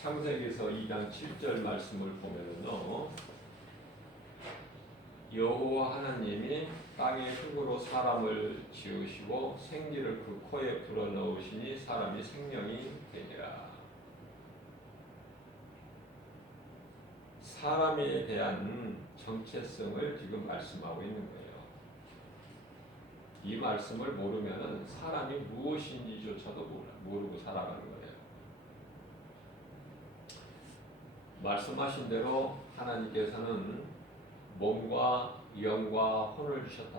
창세기에서 2장 7절 말씀을 보면은요, 여호와 하나님이 땅의 흙으로 사람을 지으시고 생기를 그 코에 불어넣으시니 사람이 생명이 되니라. 사람에 대한 정체성을 지금 말씀하고 있는 거예요. 이 말씀을 모르면은 사람이 무엇인지조차도 모르고 살아가는 거예요. 말씀하신 대로 하나님께서는 몸과 영과 혼을 주셨다.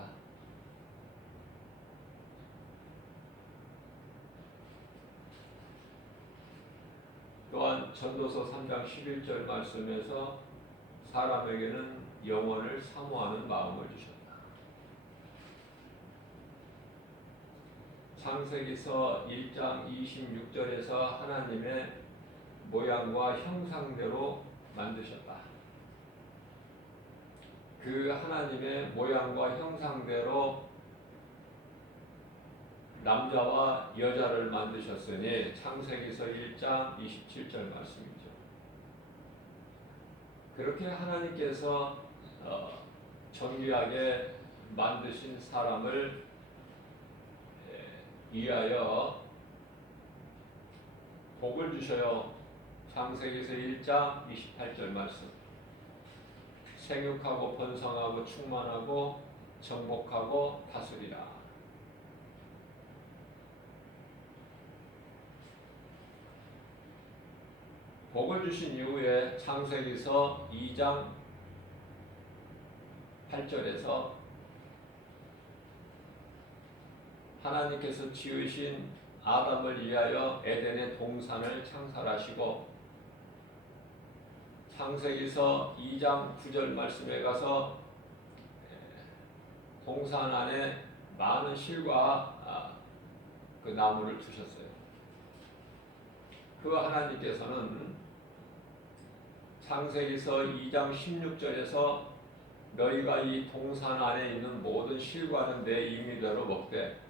또한 전도서 3장 11절 말씀에서 사람에게는 영혼을 사모하는 마음을 주셨다. 창세기서 1장 26절에서 하나님의 모양과 형상대로 만드셨다. 그 하나님의 모양과 형상대로 남자와 여자를 만드셨으니 창세기서 1장 27절 말씀이죠. 그렇게 하나님께서 정교하게 만드신 사람을 위하여 복을 주셔요. 창세기서 1장 28절 말씀. 생육하고 번성하고 충만하고 정복하고 다스리라. 복을 주신 이후에 창세기서 2장 8절에서 하나님께서 지으신 아담을 위하여 에덴의 동산을 창설하시고 창세기서 2장 9절 말씀에 가서 동산 안에 많은 실과 그 나무를 두셨어요. 그 하나님께서는 창세기서 2장 16절에서 너희가 이 동산 안에 있는 모든 실과는 내 임의대로 먹되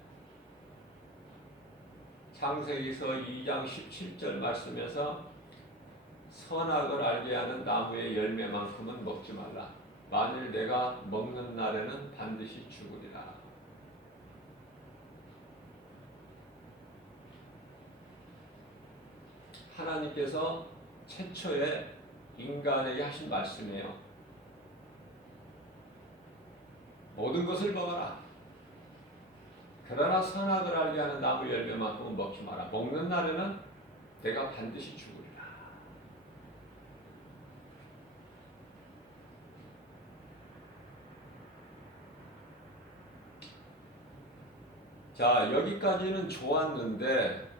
창세기서 2장 17절 말씀에서 선악을 알게 하는 나무의 열매만큼은 먹지 말라. 만일 내가 먹는 날에는 반드시 죽으리라. 하나님께서 최초에 인간에게 하신 말씀이에요. 모든 것을 먹어라. 그러나 선악을 알게 하는 나무 열매만큼은 먹지 마라. 먹는 날에는 내가 반드시 죽으리라. 자, 여기까지는 좋았는데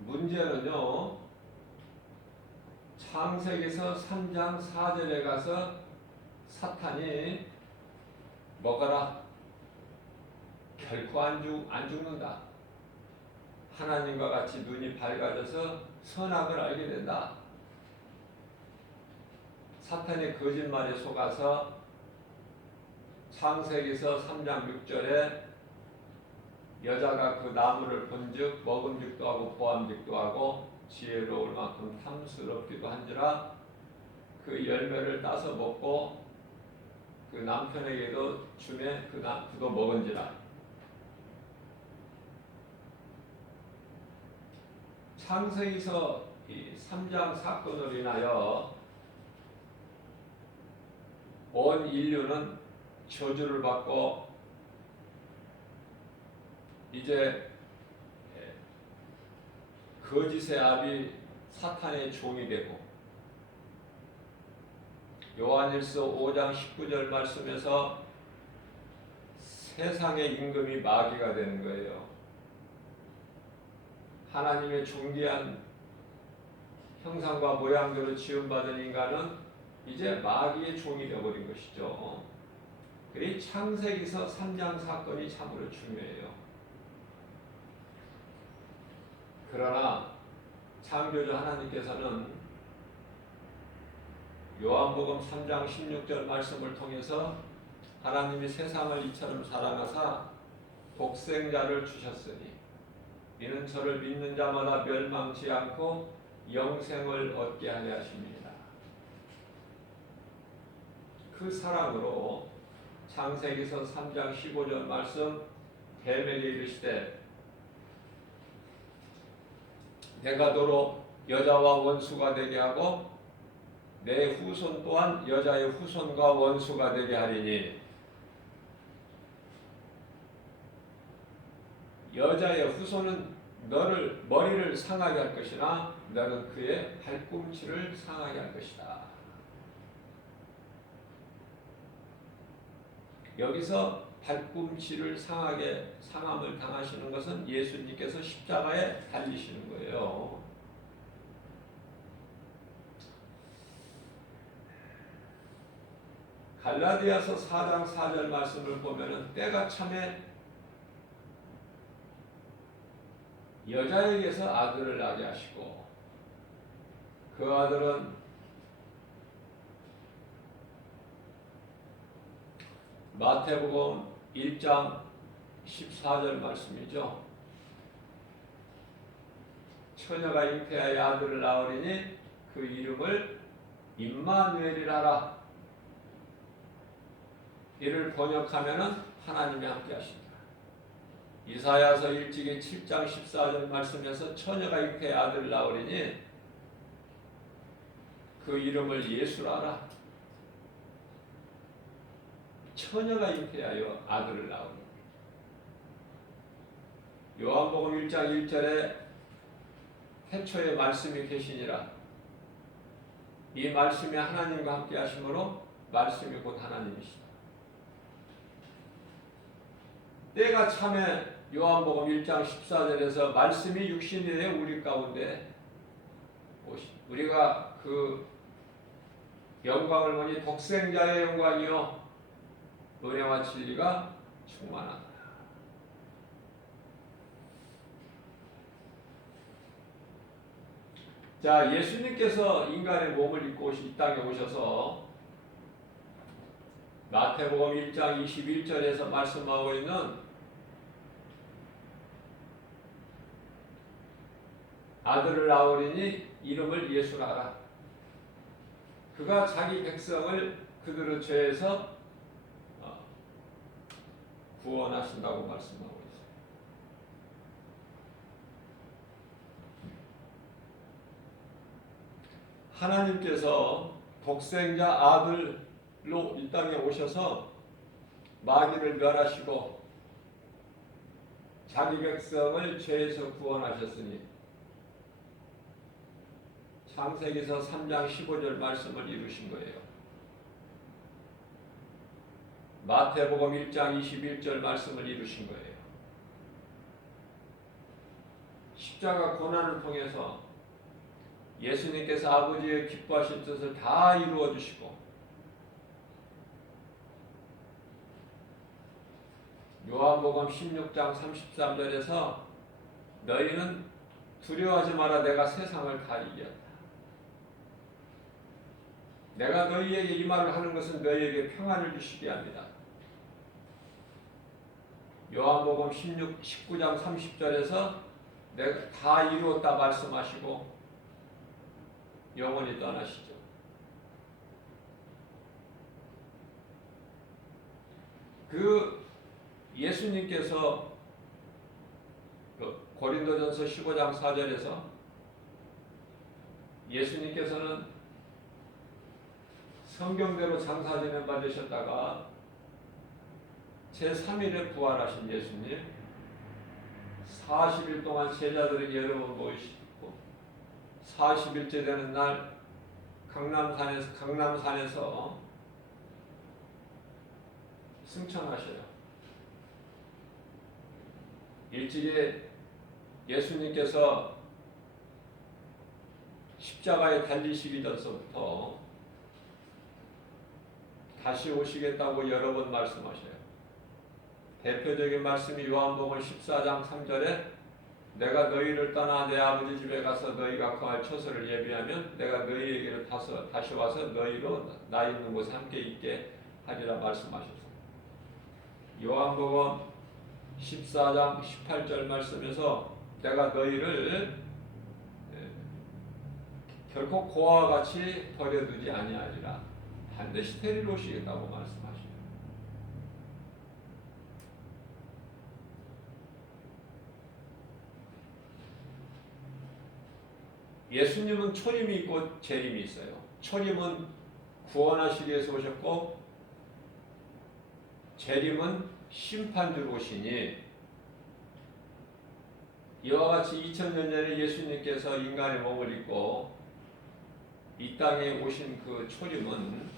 문제는요, 창세기서 3장 4절에 가서 사탄이 먹어라. 결코 안 죽는다. 하나님과 같이 눈이 밝아져서 선악을 알게 된다. 사탄의 거짓말에 속아서 창세기서 3장 6절에 여자가 그 나무를 본즉 먹음직도 하고 보암직도 하고 지혜로울 만큼 탐스럽기도 한지라 그 열매를 따서 먹고 그 남편에게도 주매 그도 먹은지라. 창세기서 3장 사건으로 인하여 온 인류는 저주를 받고 이제 거짓의 아비 사탄의 종이 되고 요한일서 5장 19절 말씀에서 세상의 임금이 마귀가 되는 거예요. 하나님의 존귀한 형상과 모양대로 지음받은 인간은 이제 마귀의 종이 되어버린 것이죠. 이 창세기서 3장 사건이 참으로 중요해요. 그러나 창조주 하나님께서는 요한복음 3장 16절 말씀을 통해서 하나님이 세상을 이처럼 사랑하사 독생자를 주셨으니 이는 저를 믿는 자마다 멸망치 않고 영생을 얻게 하려 하십니다. 그 사랑으로 창세기서 3장 15절 말씀 뱀에게 이르시되 내가 너로 여자와 원수가 되게 하고 내 후손 또한 여자의 후손과 원수가 되게 하리니 여자의 후손은 너를 머리를 상하게 할 것이나 너는 그의 발꿈치를 상하게 할 것이다. 여기서 발꿈치를 상함을 당하시는 것은 예수님께서 십자가에 달리시는 거예요. 갈라디아서 4장 4절 말씀을 보면은 때가 참에 여자에게서 아들을 낳게 하시고 그 아들은 마태복음 1장 14절 말씀이죠. 처녀가 잉태하여 아들을 낳으리니 그 이름을 임마누엘이라 하라. 이를 번역하면은 하나님이 함께 하신다. 이사야서 일찍이 7장 14절 말씀에서 처녀가 잉태하여 아들을 낳으리니 그 이름을 예수라 하라. 처녀가 잉태하여 아들을 낳으니 요한복음 1장 1절에 태초에 말씀이 계시니라. 이 말씀이 하나님과 함께 하심으로 말씀이 곧 하나님이시다. 때가 참에 요한복음 1장 14절에서 말씀이 육신이 되어 우리 가운데 우리가 그 영광을 보니 독생자의 영광이요 은혜와 진리가 충만하다. 자, 예수님께서 인간의 몸을 입고 이 땅에 오셔서 마태복음 1장 21절에서 말씀하고 있는 아들을 낳으리니 이름을 예수라 하라. 그가 자기 백성을 그들의 죄에서 구원하신다고 말씀하고 있어요. 하나님께서 독생자 아들로 이 땅에 오셔서 마귀를 멸하시고 자기 백성을 죄에서 구원하셨으니 창세기서 3장 15절 말씀을 이루신 거예요. 마태복음 1장 21절 말씀을 이루신 거예요. 십자가 고난을 통해서 예수님께서 아버지의 기뻐하신 뜻을 다 이루어 주시고 요한복음 16장 33절에서 너희는 두려워하지 마라 내가 세상을 다 이겼다. 내가 너희에게 이 말을 하는 것은 너희에게 평안을 주시게 합니다. 요한복음 19장 30절에서 내가 다 이루었다 말씀하시고 영원히 떠나시죠. 그 예수님께서 고린도전서 15장 4절에서 예수님께서는 성경대로 장사진을 받으셨다가 제3일에 부활하신 예수님 40일 동안 제자들을 여러 번 모이시고 40일째 되는 날 강남산에서 승천하셔요. 일찍이 예수님께서 십자가에 달리시기 전서부터 다시 오시겠다고 여러 번 말씀하셔요. 대표적인 말씀이 요한복음 14장 3절에 내가 너희를 떠나 내 아버지 집에 가서 너희가 거할 처소를 예비하면 내가 너희에게로 다시 와서 너희로 나 있는 곳에 함께 있게 하리라 말씀하셨습니다. 요한복음 14장 18절 말씀에서 내가 너희를 결코 고아와 같이 버려두지 아니하리라. 반드시 데리러 오시겠다고 말씀하셔요. 예수님은 초림이 있고 재림이 있어요. 초림은 구원하시기 위해서 오셨고, 재림은 심판주로 오시니, 이와 같이 2000년 전에 예수님께서 인간의 몸을 입고 이 땅에 오신 그 초림은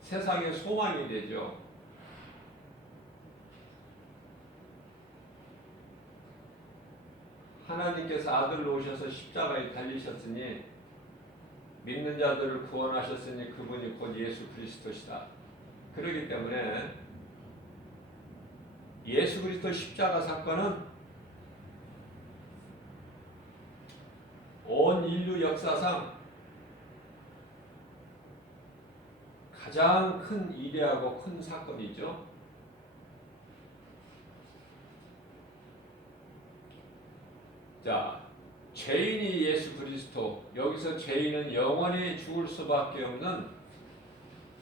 세상의 소망이 되죠. 하나님께서 아들로 오셔서 십자가에 달리셨으니, 믿는 자들을 구원하셨으니 그분이 곧 예수 그리스도시다. 그렇기 때문에 예수 그리스도 십자가 사건은 온 인류 역사상 가장 큰 이례하고 큰 사건이죠. 자, 죄인이 예수 그리스도, 여기서 죄인은 영원히 죽을 수밖에 없는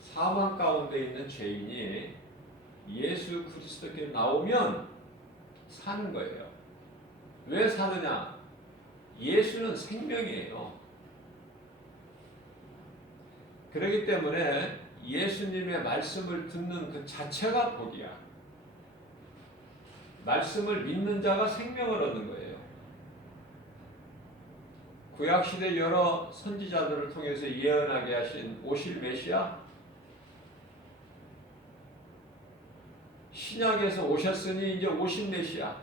사망 가운데 있는 죄인이 예수 그리스도께 나오면 사는 거예요. 왜 사느냐? 예수는 생명이에요. 그렇기 때문에 예수님의 말씀을 듣는 그 자체가 복이야. 말씀을 믿는 자가 생명을 얻는 거예요. 구약시대 여러 선지자들을 통해서 예언하게 하신 오실 메시아, 신약에서 오셨으니 이제 오신 메시아,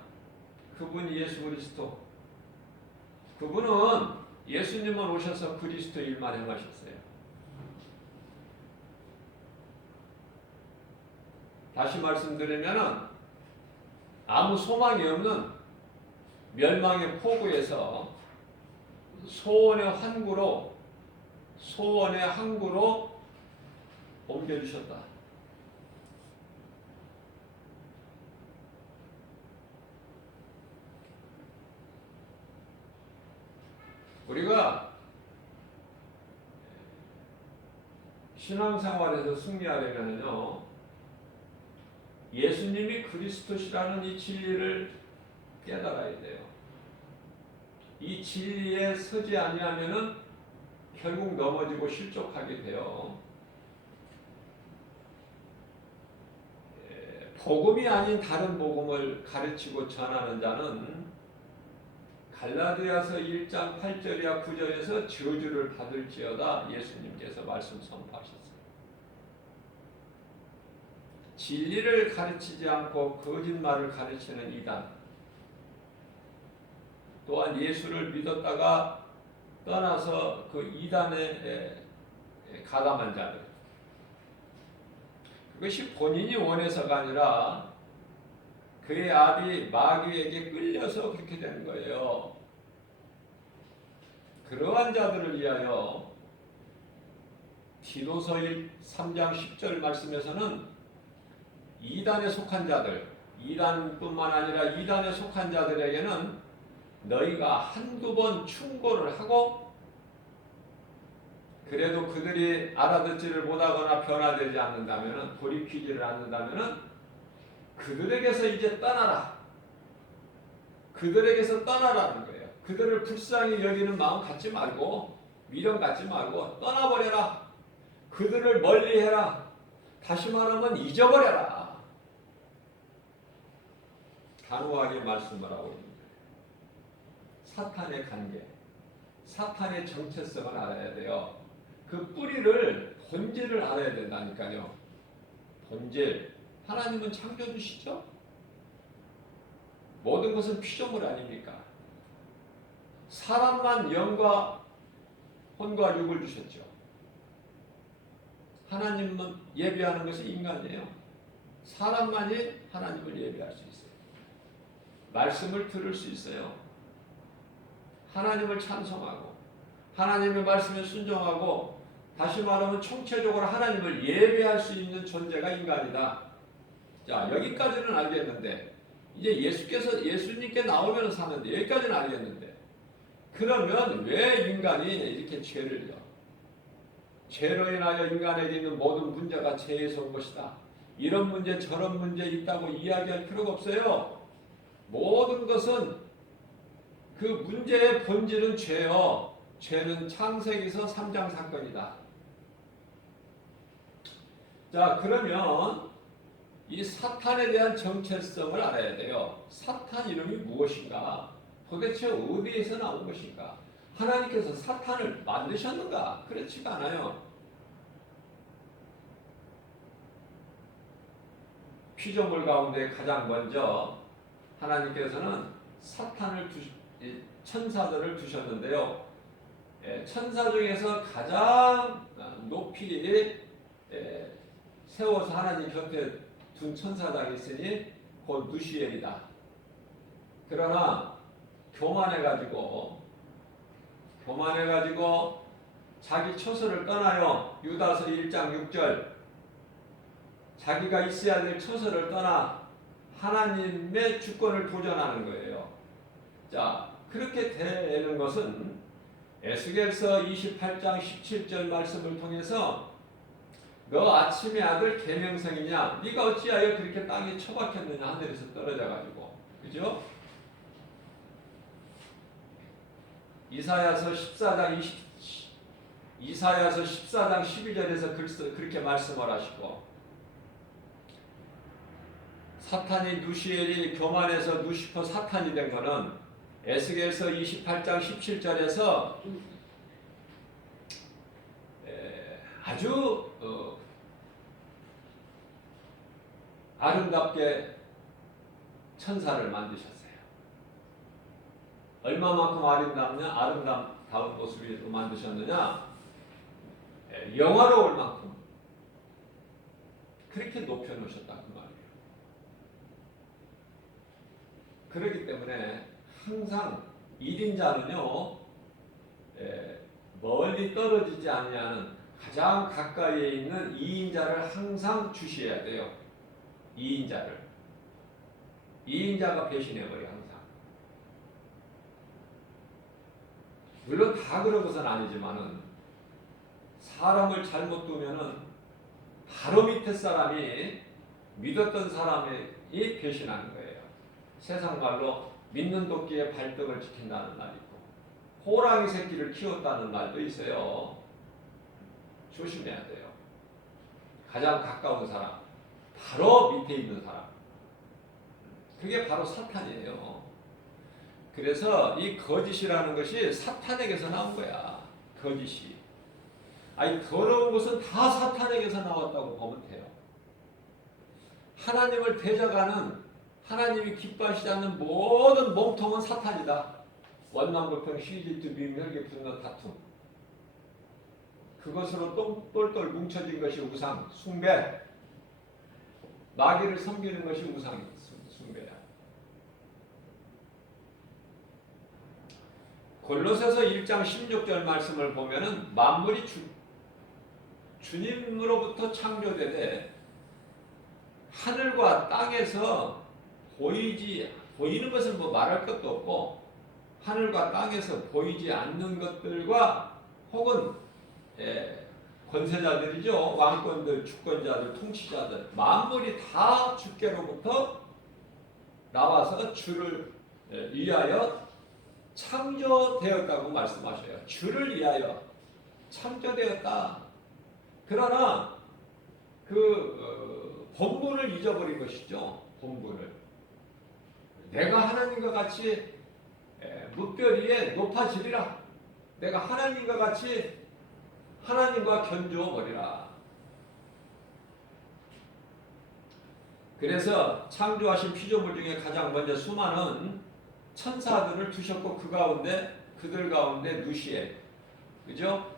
그분이 예수 그리스도. 그분은 예수님은 오셔서 그리스도 일만 행하셨어요. 다시 말씀드리면 아무 소망이 없는 멸망의 포구에서 소원의 항구로 옮겨주셨다. 우리가 신앙생활에서 승리하려면요, 예수님이 그리스도시라는 이 진리를 깨달아야 돼요. 이 진리에 서지 아니하면은 결국 넘어지고 실족하게 돼요. 복음이 아닌 다른 복음을 가르치고 전하는 자는 갈라디아서 1장 8절이야 9절에서 저주를 받을지어다 예수님께서 말씀 선포하셨어요. 진리를 가르치지 않고 거짓말을 가르치는 이단, 또한 예수를 믿었다가 떠나서 그 이단에 가담한 자들, 그것이 본인이 원해서가 아니라 그의 아비 마귀에게 끌려서 그렇게 되는 거예요. 그러한 자들을 위하여 디도서 3장 10절 말씀에서는 이단에 속한 자들, 이단뿐만 아니라 이단에 속한 자들에게는 너희가 한두 번 충고를 하고 그래도 그들이 알아듣지를 못하거나 변화되지 않는다면, 돌이키지를 않는다면 그들에게서 이제 떠나라. 그들에게서 떠나라는 거예요. 그들을 불쌍히 여기는 마음 갖지 말고, 미련 갖지 말고 떠나버려라. 그들을 멀리해라. 다시 말하면 잊어버려라. 단호하게 말씀을 하고 있는 거예요. 사탄의 관계, 사탄의 정체성을 알아야 돼요. 그 뿌리를, 본질을 알아야 된다니까요. 본질. 하나님은 창조주시죠? 모든 것은 피조물 아닙니까? 사람만 영과 혼과 육을 주셨죠. 하나님은 예배하는 것이 인간이에요. 사람만이 하나님을 예배할 수 있어요. 말씀을 들을 수 있어요. 하나님을 찬송하고 하나님의 말씀에 순종하고, 다시 말하면 총체적으로 하나님을 예배할 수 있는 존재가 인간이다. 자, 여기까지는 알겠는데 이제 예수님께 나오면 사는데 여기까지는 알겠는데 그러면 왜 인간이 이렇게 죄를 져? 죄로 인하여 인간에게 있는 모든 문제가 죄에서 온 것이다. 이런 문제 저런 문제 있다고 이야기할 필요가 없어요. 모든 것은 그 문제의 본질은 죄요. 죄는 창세기서 3장 사건이다. 자, 그러면 이 사탄에 대한 정체성을 알아야 돼요. 사탄 이름이 무엇인가? 도대체 어디에서 나온 것인가? 하나님께서 사탄을 만드셨는가? 그렇지가 않아요. 피조물 가운데 가장 먼저 하나님께서는 사탄을 천사들을 두셨는데요. 천사 중에서 가장 높이 세워서 하나님 곁에 둔 천사장이 있으니 곧 누시엘이다. 그러나 교만해가지고 자기 처소를 떠나요. 유다서 1장 6절 자기가 있어야 될 처소를 떠나 하나님의 주권을 도전하는 거예요. 자, 그렇게 되는 것은 에스겔서 28장 17절 말씀을 통해서 너 아침의 아들 계명성이냐? 네가 어찌하여 그렇게 땅에 처박혔느냐? 하늘에서 떨어져 가지고, 그죠? 이사야서 14장 12절에서 그렇게 말씀을 하시고, 사탄이 누시엘이 교만해서 누시퍼 사탄이 된 거는 에스겔서 28장 17절에서 아주 아름답게 천사를 만드셨어요. 얼마만큼 아름다운 모습으로 만드셨느냐? 영화로울 만큼 그렇게 높여놓으셨다 그 말이에요. 그렇기 때문에 항상 1인자는요 멀리 떨어지지 않냐는 가장 가까이에 있는 2인자를 항상 주시해야 돼요. 2인자가 배신해버려 항상. 물론 다 그런 것은 아니지만은 사람을 잘못 두면은 바로 밑에 사람이 믿었던 사람이 배신하는 거예요. 세상 말로 믿는 도끼에 발등을 지킨다는 말이 있고 호랑이 새끼를 키웠다는 말도 있어요. 조심해야 돼요. 가장 가까운 사람, 바로 밑에 있는 사람. 그게 바로 사탄이에요. 그래서 이 거짓이라는 것이 사탄에게서 나온 거야. 거짓이. 아니 더러운 것은 다 사탄에게서 나왔다고 보면 돼요. 하나님을 대적하는 하나님이 기뻐하시지 않는 모든 몸통은 사탄이다. 원망불평 시기질투 미움 혈기 분노 다툼. 그것으로 똘똘 뭉쳐진 것이 우상 숭배. 마귀를 섬기는 것이 우상 숭배야. 골로새서 1장 16절 말씀을 보면은 만물이 주님으로부터 창조되되 하늘과 땅에서 보이는 것은 뭐 말할 것도 없고 하늘과 땅에서 보이지 않는 것들과 혹은 권세자들이죠. 왕권들, 주권자들, 통치자들 만물이 다 주께로부터 나와서 주를 위하여 창조되었다고 말씀하셔요. 주를 위하여 창조되었다. 그러나 그 본분을 잊어버린 것이죠. 본분을. 내가 하나님과 같이 무별 위에 높아지리라. 내가 하나님과 같이 하나님과 견주어 버리라. 그래서 창조하신 피조물 중에 가장 먼저 수많은 천사들을 두셨고 그들 가운데 누시엘, 그죠?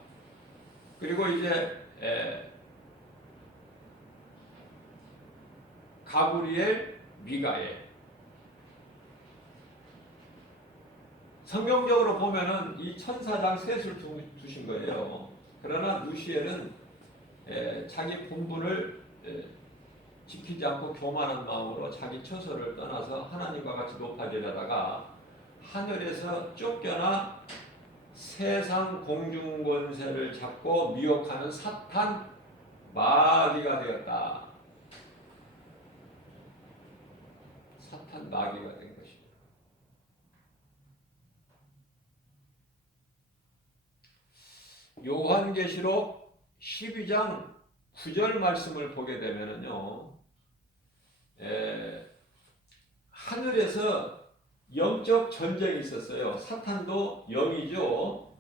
그리고 이제 가브리엘, 미가엘. 성경적으로 보면은 이 천사장 셋을 두신 거예요. 그러나 누시엘은 자기 본분을 지키지 않고 교만한 마음으로 자기 처소를 떠나서 하나님과 같이 높아지려다가 하늘에서 쫓겨나 세상 공중 권세를 잡고 미혹하는 사탄 마귀가 되었다. 사탄 마귀가 된 것입니다. 요한계시록 12장 9절 말씀을 보게 되면은요, 하늘에서 영적 전쟁이 있었어요. 사탄도 영이죠.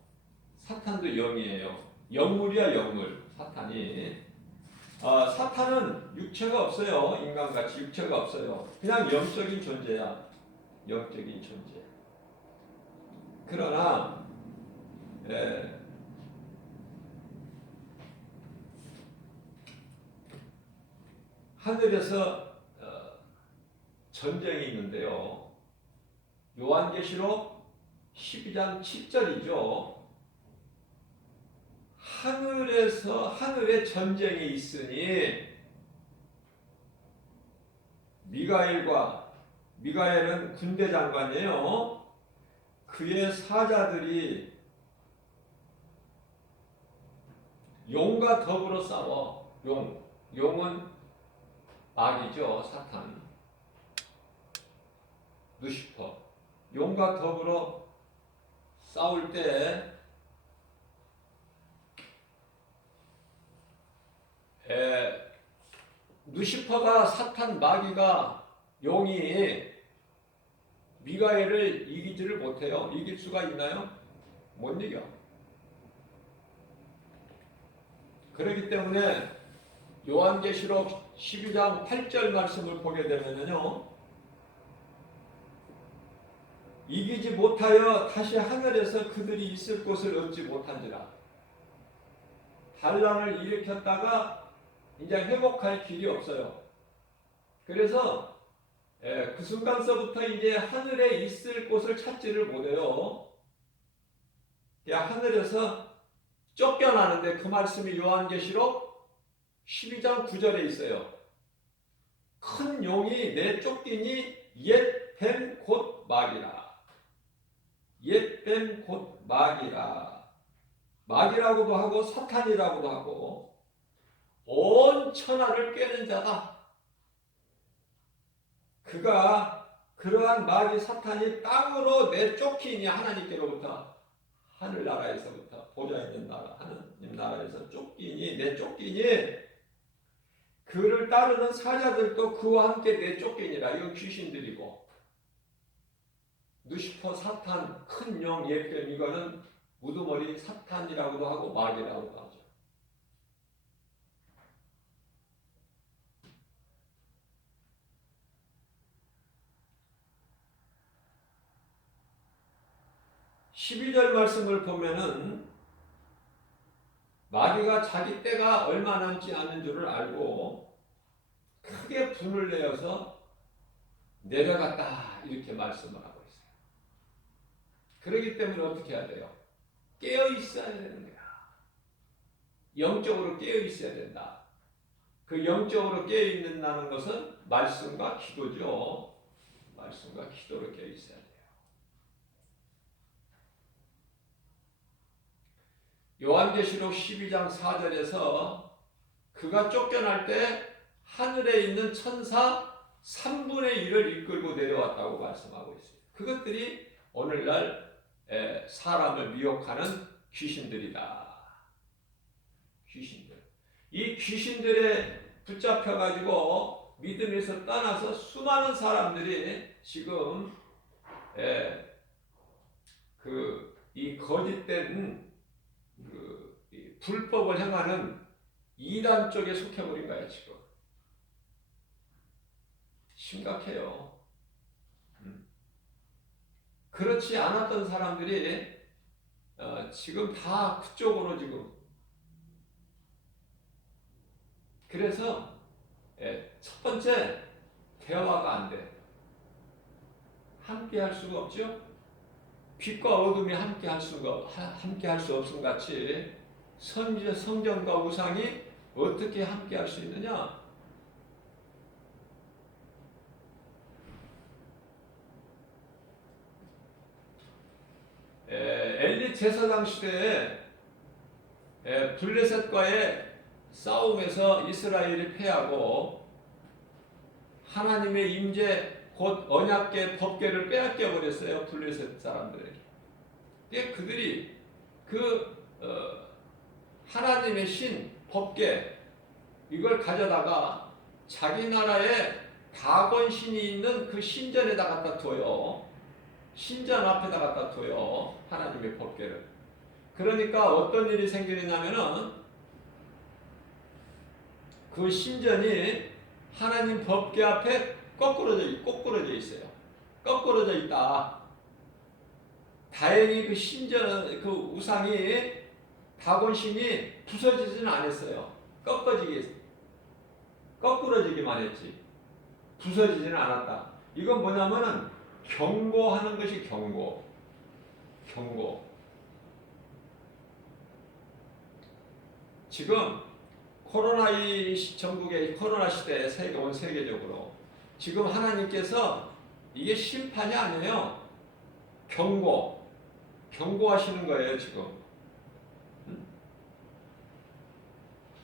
사탄도 영이에요. 영물이야 영물. 사탄이. 사탄은 육체가 없어요. 인간같이 육체가 없어요. 그냥 영적인 존재야. 영적인 존재. 그러나 하늘에서 전쟁이 있는데요. 요한계시록 12장 7절이죠. 하늘에 전쟁이 있으니 미가엘은 군대 장관이에요. 그의 사자들이 용과 더불어 싸워. 용은 마귀죠. 사탄. 루시퍼. 용과 더불어 싸울 때 루시퍼가 사탄 마귀가 용이 미가엘을 이기지를 못해요. 이길 수가 있나요? 못 이겨. 그렇기 때문에 요한계시록 12장 8절 말씀을 보게 되면요, 이기지 못하여 다시 하늘에서 그들이 있을 곳을 얻지 못한지라. 반란을 일으켰다가 이제 회복할 길이 없어요. 그래서 그 순간서부터 이제 하늘에 있을 곳을 찾지를 못해요. 하늘에서 쫓겨나는데 그 말씀이 요한계시록 12장 9절에 있어요. 큰 용이 내쫓기니 옛뱀 곧 마귀라. 옛뱀 곧 마귀라. 마귀라고도 하고 사탄이라고도 하고 온 천하를 꿰는 자다. 그가 그러한 마귀 사탄이 땅으로 내쫓기니 하나님께로부터 하늘나라에서부터 보좌 있는 나라 하나님 나라에서 내쫓기니 그를 따르는 사자들도 그와 함께 내쫓기니라. 이건 귀신들이고 루시퍼 사탄 큰 영 옛뱀 이거는 우두머리 사탄이라고도 하고 마귀라고도 하죠. (12절) 말씀을 보면은 마귀가 자기 때가 얼마 남지 않은 줄을 알고 크게 분을 내어서 내려갔다 이렇게 말씀을 하고 있어요. 그렇기 때문에 어떻게 해야 돼요? 깨어 있어야 되는 거야. 영적으로 깨어 있어야 된다. 그 영적으로 깨어 있는다는 것은 말씀과 기도죠. 말씀과 기도로 깨어 있어야 돼요. 요한계시록 12장 4절에서 그가 쫓겨날 때 하늘에 있는 천사 3분의 1을 이끌고 내려왔다고 말씀하고 있어요. 그것들이 오늘날 사람을 미혹하는 귀신들이다. 귀신들. 이 귀신들에 붙잡혀가지고 믿음에서 떠나서 수많은 사람들이 지금 이 거짓된 이 불법을 행하는 이단 쪽에 속해버린 거야 지금. 심각해요. 그렇지 않았던 사람들이 지금 다 그쪽으로 지금. 그래서 첫 번째 대화가 안 돼. 함께 할 수가 없죠. 빛과 어둠이 함께 할 수 없음 같이 성전과 우상이 어떻게 함께 할 수 있느냐? 제사장 시대에 블레셋과의 싸움에서 이스라엘이 패하고 하나님의 임재 곧 언약궤 법궤를 빼앗겨 버렸어요. 블레셋 사람들에게. 그들이 하나님의 신 법궤 이걸 가져다가 자기 나라에 다곤 신이 있는 그 신전에다 갖다 둬요. 신전 앞에다 갖다 둬요. 하나님의 법궤를. 그러니까 어떤 일이 생기냐면은 그 신전이 하나님 법궤 앞에 꼬꾸러져 있어요. 거꾸러져 있다. 다행히 그 신전, 그 우상이 다곤 신이 부서지지는 않았어요. 거꾸러지기만 했지. 부서지지는 않았다. 이건 뭐냐면은 경고하는 것이 경고. 지금 전국의 코로나 시대에 온 세계적으로 지금 하나님께서 이게 심판이 아니에요. 경고하시는 거예요, 지금.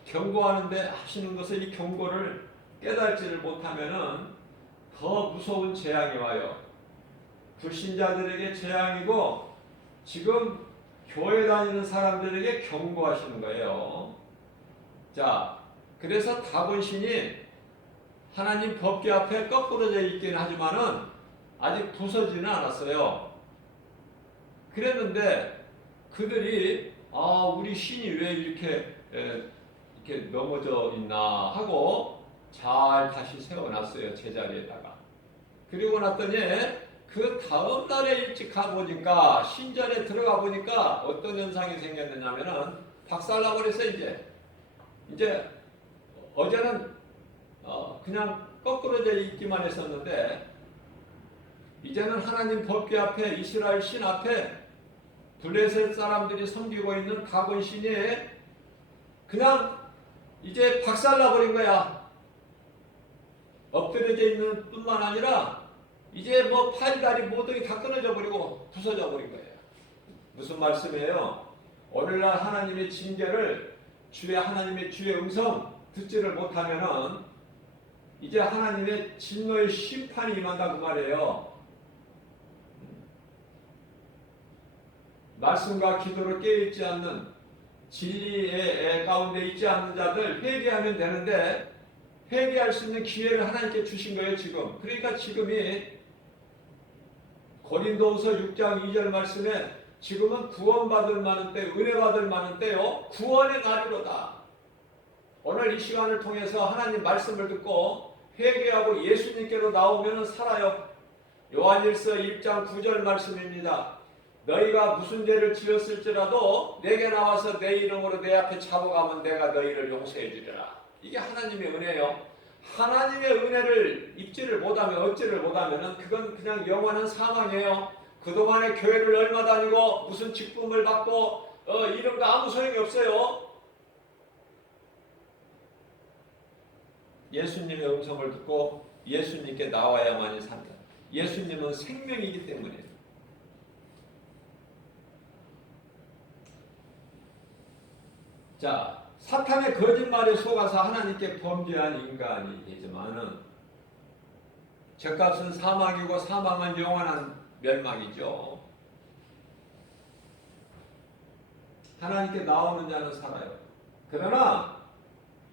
경고하는데 하시는 것은 이 경고를 깨달지를 못하면은 더 무서운 재앙이 와요. 불신자들에게 재앙이고 지금 교회 다니는 사람들에게 경고하시는 거예요. 자, 그래서 다곤 신이 하나님 법궤 앞에 거꾸러져 있긴 하지만은 아직 부서지는 않았어요. 그랬는데 그들이 우리 신이 왜 이렇게 넘어져 있나 하고 잘 다시 세워놨어요. 제자리에다가. 그리고 났더니 그 다음 날에 일찍 가보니까 신전에 들어가 보니까 어떤 현상이 생겼느냐면은 박살나버렸어요. 이제 어제는 그냥 거꾸러져 있기만 했었는데 이제는 하나님 법궤 앞에 이스라엘 신 앞에 블레셋 사람들이 섬기고 있는 다곤 신이 그냥 이제 박살나버린 거야. 엎드려져 있는 뿐만 아니라 이제 뭐 팔, 다리 모든 게 다 끊어져 버리고 부서져 버린 거예요. 무슨 말씀이에요? 오늘날 하나님의 징계를 하나님의 주의 음성 듣지를 못하면은 이제 하나님의 진노의 심판이 임한다 그 말이에요. 말씀과 기도로 깨어있지 않는 진리의 가운데 있지 않는 자들 회개하면 되는데 회개할 수 있는 기회를 하나님께 주신 거예요. 지금. 그러니까 지금이 고린도후서 6장 2절 말씀에 지금은 구원받을 만한 때, 은혜받을 만한 때요. 구원의 날이로다. 오늘 이 시간을 통해서 하나님 말씀을 듣고 회개하고 예수님께로 나오면 살아요. 요한일서 1장 9절 말씀입니다. 너희가 무슨 죄를 지었을지라도 내게 나와서 내 이름으로 내 앞에 잡아가면 내가 너희를 용서해 주리라. 이게 하나님의 은혜예요. 하나님의 은혜를 입지를 못하면 얻지를 못하면 그건 그냥 영원한 사망이에요. 그동안에 교회를 얼마 다니고 무슨 직분을 받고 이런 거 아무 소용이 없어요. 예수님의 음성을 듣고 예수님께 나와야만이 산다. 예수님은 생명이기 때문에. 자, 사탄의 거짓말에 속아서 하나님께 범죄한 인간이 되지만은 죄값은 사망이고 사망은 영원한 멸망이죠. 하나님께 나오는 자는 살아요. 그러나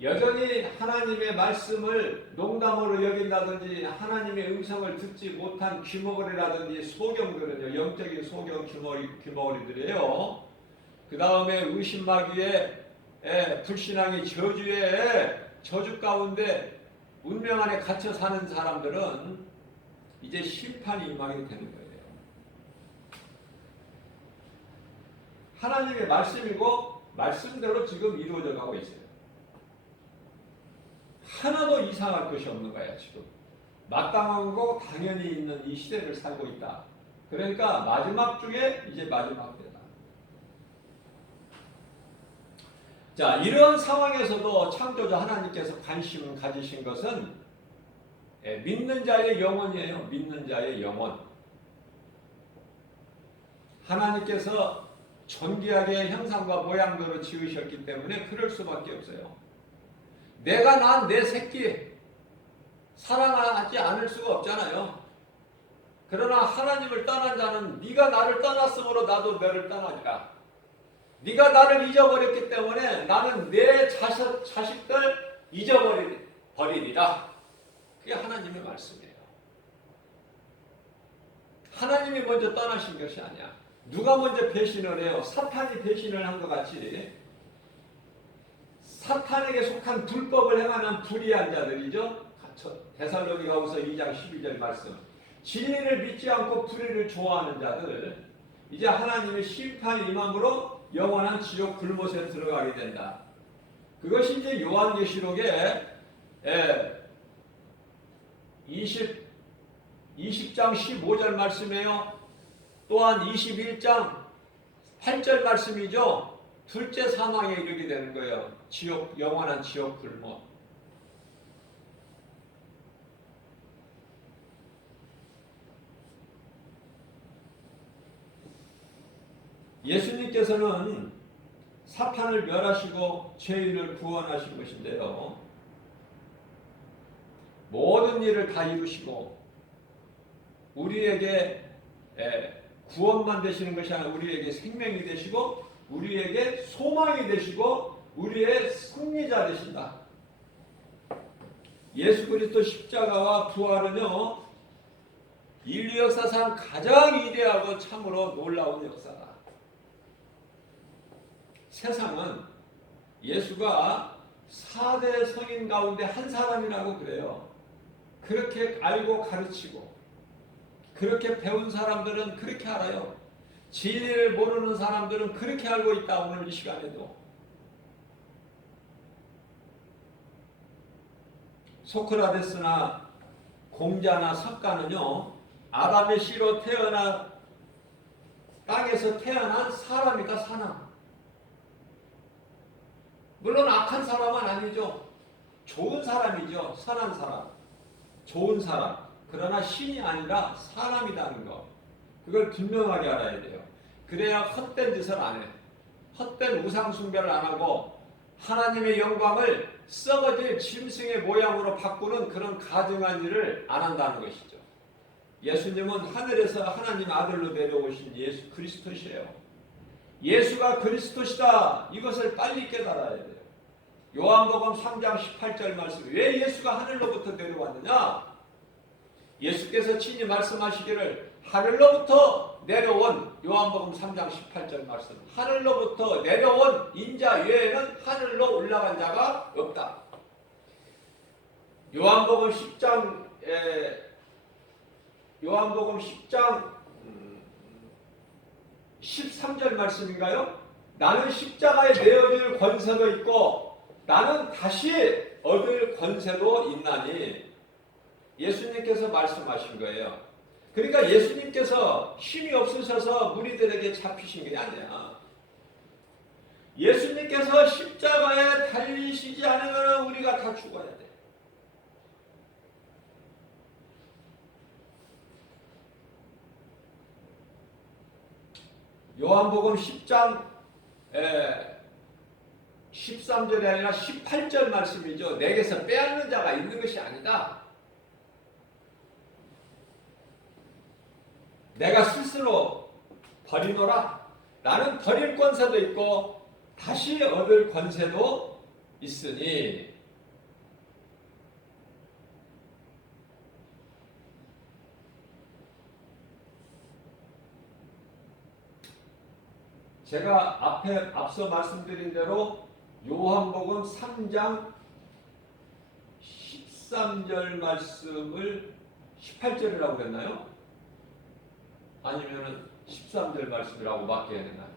여전히 하나님의 말씀을 농담으로 여긴다든지 하나님의 음성을 듣지 못한 귀머거리라든지 소경들은요, 영적인 소경 귀머거리들이에요. 그 다음에 의심마귀에 불신앙의 저주 가운데 운명 안에 갇혀 사는 사람들은 이제 심판이 임하게 되는 거예요. 하나님의 말씀이고 말씀대로 지금 이루어져 가고 있어요. 하나도 이상할 것이 없는 거야. 지금 마땅하고 당연히 있는 이 시대를 살고 있다. 그러니까 마지막 중에 이제 마지막 때다. 자, 이런 상황에서도 창조자 하나님께서 관심을 가지신 것은 믿는 자의 영혼이에요. 믿는 자의 영혼. 하나님께서 존귀하게 형상과 모양대로 지으셨기 때문에 그럴 수밖에 없어요. 내가 난 내 새끼 사랑하지 않을 수가 없잖아요. 그러나 하나님을 떠난 자는 네가 나를 떠났으므로 나도 너를 떠나리라. 네가 나를 잊어버렸기 때문에 나는 내 자식들 잊어버리리라. 그게 하나님의 말씀이에요. 하나님이 먼저 떠나신 것이 아니야. 누가 먼저 배신을 해요? 사탄이 배신을 한 것 같이 사탄에게 속한 불법을 행하는 불의한 자들이죠. 데살로니가후서 2장 12절 말씀. 진리를 믿지 않고 불의를 좋아하는 자들, 이제 하나님의 심판이 임함으로 영원한 지옥 불못에 들어가게 된다. 그것이 이제 요한계시록의 20장 15절 말씀이에요. 또한 21장 8절 말씀이죠. 둘째 사망에 이르게 되는 거예요. 지옥, 영원한 지옥 불못. 예수님께서는 사탄을 멸하시고 죄인을 구원하신 것인데요. 모든 일을 다 이루시고 우리에게 구원만 되시는 것이 아니라 우리에게 생명이 되시고 우리에게 소망이 되시고 우리의 승리자 되신다. 예수 그리스도 십자가와 부활은요, 인류 역사상 가장 위대하고 참으로 놀라운 역사다. 세상은 예수가 4대 성인 가운데 한 사람이라고 그래요. 그렇게 알고 가르치고 그렇게 배운 사람들은 그렇게 알아요. 진리를 모르는 사람들은 그렇게 알고 있다. 오늘 이 시간에도. 소크라테스나 공자나 석가는요, 아담의 씨로 태어나 땅에서 태어난 사람이다. 사람. 물론 악한 사람은 아니죠. 좋은 사람이죠. 선한 사람. 좋은 사람. 그러나 신이 아니라 사람이라는 것. 그걸 분명하게 알아야 돼요. 그래야 헛된 짓을 안 해. 헛된 우상 숭배를 안 하고 하나님의 영광을 썩어질 짐승의 모양으로 바꾸는 그런 가증한 일을 안 한다는 것이죠. 예수님은 하늘에서 하나님 아들로 내려오신 예수 그리스도시에요. 예수가 그리스도시다. 이것을 빨리 깨달아야 돼요. 요한복음 3장 18절 말씀. 왜 예수가 하늘로부터 내려왔느냐? 예수께서 친히 말씀하시기를 하늘로부터 내려온 요한복음 3장 18절 말씀. 하늘로부터 내려온 인자 외에는 하늘로 올라간 자가 없다. 요한복음 10장 13절 말씀인가요? 나는 십자가에 내어질 권세도 있고 나는 다시 얻을 권세도 있나니 예수님께서 말씀하신 거예요. 그러니까 예수님께서 힘이 없으셔서 무리들에게 잡히신 게 아니야. 예수님께서 십자가에 달리시지 않으면 우리가 다 죽어야 돼. 요한복음 10장 13절이 아니라 18절 말씀이죠. 내게서 빼앗는 자가 있는 것이 아니다. 내가 스스로 버리노라. 나는 버릴 권세도 있고 다시 얻을 권세도 있으니 제가 앞서 말씀드린 대로 요한복음 3장 13절 말씀을 18절이라고 그랬나요? 아니면 13절 말씀이라고 맞게 되나요?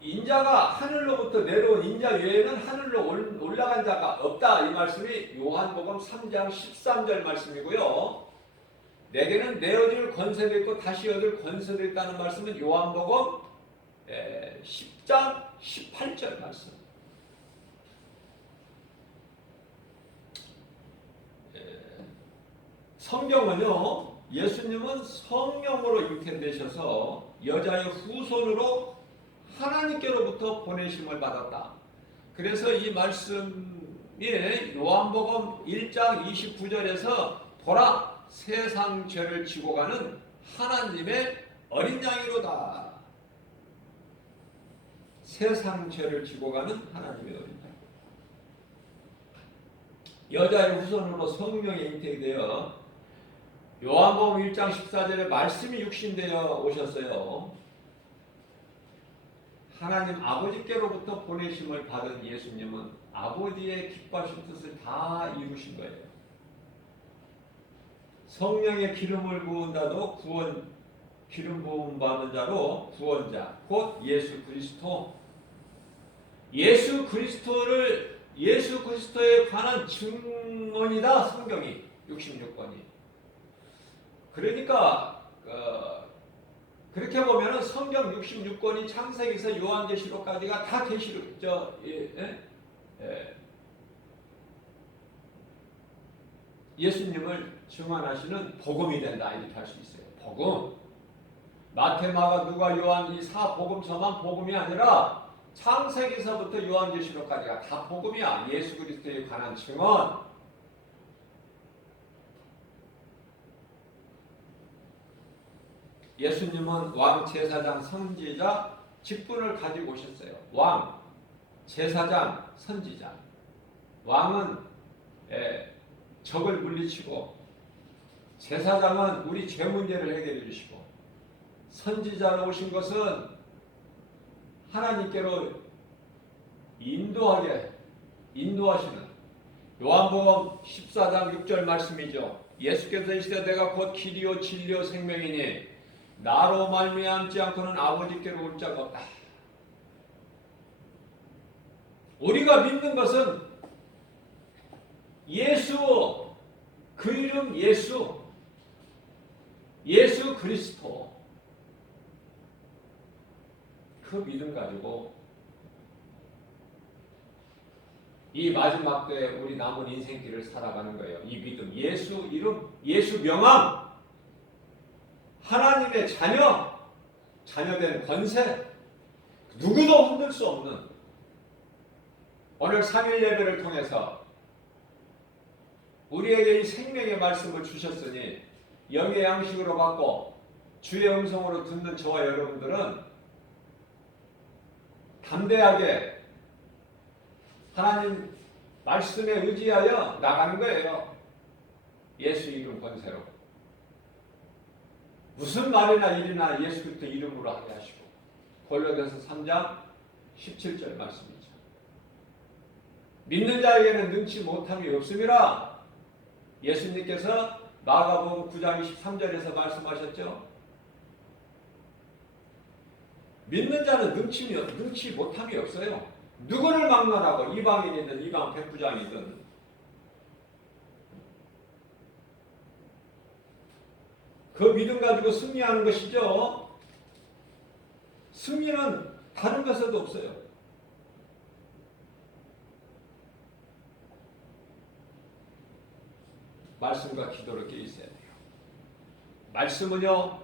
인자가 하늘로부터 내려온 인자 외에는 하늘로 올라간 자가 없다. 이 말씀이 요한복음 3장 13절 말씀이고요. 내게는 내어줄 권세도 있고 다시 얻을 권세도 있다는 말씀은 요한복음 10장 18절 말씀. 성경은요, 예수님은 성령으로 잉태되셔서 여자의 후손으로 하나님께로부터 보내심을 받았다. 그래서 이 말씀이 요한복음 1장 29절에서 보라 세상 죄를 지고 가는 하나님의 어린 양이로다. 세상 죄를 지고 가는 하나님의 어린 양. 여자의 후손으로 성령에 잉태되어 요한복음 1장 14절에 말씀이 육신되어 오셨어요. 하나님 아버지께로부터 보내심을 받은 예수님은 아버지의 기뻐하신 뜻을 다 이루신 거예요. 성령의 기름을 부은 자도 기름 부음 받은 자로 구원자 곧 예수 그리스도. 예수 그리스도에 관한 증언이다. 성경이 66권이. 그러니까 그렇게 보면은 성경 66권이 창세기에서 요한계시록까지가 다 계시록 예수님을 증언하시는 복음이 된다 이렇게 할 수 있어요. 복음. 마태, 마가, 누가, 요한 이 사복음서만 복음이 아니라 창세기서부터 요한계시록까지가 다 복음이야. 예수 그리스도에 관한 증언. 예수님은 왕, 제사장, 선지자 직분을 가지고 오셨어요. 왕, 제사장, 선지자. 왕은 적을 물리치고, 제사장은 우리 죄 문제를 해결해 주시고, 선지자로 오신 것은 하나님께로 인도하시는 요한복음 14장 6절 말씀이죠. 예수께서 이르시되 내가 곧 길이요 진리요 생명이니 나로 말미암지 않고는 아버지께로 올 자가 없다. 우리가 믿는 것은 예수, 그 이름 예수 그리스도, 그 믿음 가지고 이 마지막 때에 우리 남은 인생길을 살아가는 거예요. 이 믿음, 예수 이름, 예수 명함, 하나님의 자녀된 권세, 누구도 흔들 수 없는. 오늘 3일 예배를 통해서 우리에게 이 생명의 말씀을 주셨으니 영의 양식으로 받고 주의 음성으로 듣는 저와 여러분들은 담대하게 하나님 말씀에 의지하여 나가는 거예요. 예수 이름 권세로. 무슨 말이나 일이나 예수 그리스도 이름으로 하게 하시고. 골로새서 3장 17절 말씀이죠. 믿는 자에게는 능치 못함이 없음이라 예수님께서 마가복음 9장 23절에서 말씀하셨죠. 믿는 자는 능치 못함이 없어요. 누구를 막론하고 이방인이든 이방 백부장이든 그 믿음 가지고 승리하는 것이죠. 승리는 다른 것에도 없어요. 말씀과 기도를 깨 있어야 돼요. 말씀은요,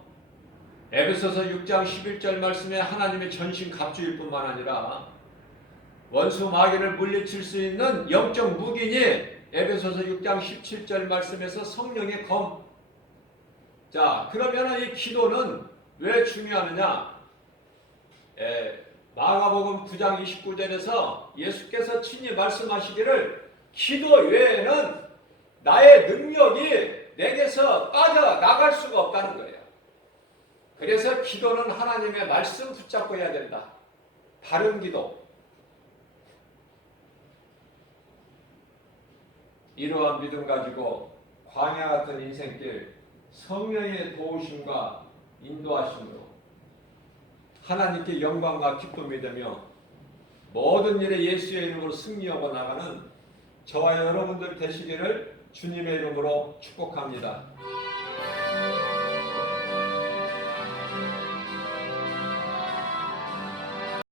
에베소서 6장 11절 말씀에 하나님의 전신 갑주일 뿐만 아니라 원수 마귀를 물리칠 수 있는 영적 무기니 에베소서 6장 17절 말씀에서 성령의 검. 자, 그러면 이 기도는 왜 중요하느냐? 마가복음 9장 29절에서 예수께서 친히 말씀하시기를 기도 외에는 나의 능력이 내게서 빠져나갈 수가 없다는 거예요. 그래서 기도는 하나님의 말씀 붙잡고 해야 된다. 바른 기도. 이러한 믿음 가지고 광야 같은 인생길 성령의 도우심과 인도하심으로 하나님께 영광과 기쁨이 되며 모든 일에 예수의 이름으로 승리하고 나가는 저와 여러분들 되시기를 주님의 이름으로 축복합니다.